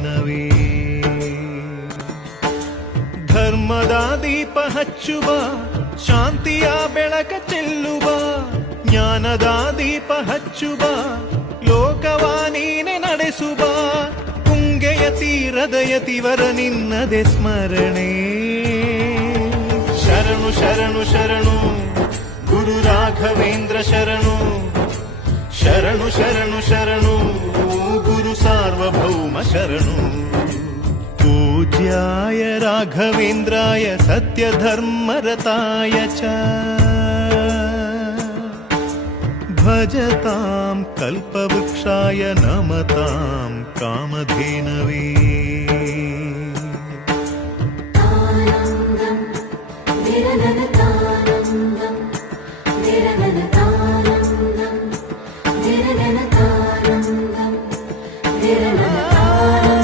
ನವೇ ಧರ್ಮದ ದೀಪ ಹಚ್ಚುವ, ಶಾಂತಿಯ ಬೆಳಕ ಚೆಲ್ಲುವ, ಜ್ಞಾನದ ದೀಪ ಹಚ್ಚುವ, ಲೋಕವ ನೀನೆ ನಡೆಸುವ, ತುಂಗೆಯ ತೀರದ ಯತಿವರ ನಿನ್ನದೆ ಸ್ಮರಣೆ. ಶರಣು ಶರಣು ಶರಣು ಗುರು ರಾಘವೇಂದ್ರ ಶರಣು, ಶರಣು ಶರಣು ಶರಣು ಗುರು ಸಾರ್ವಭೌಮ ಶರಣು. पूज्याय राघवेन्द्राय सत्यधर्मरताय च भजतां कल्पवृक्षाय नमतां कामधेनवे.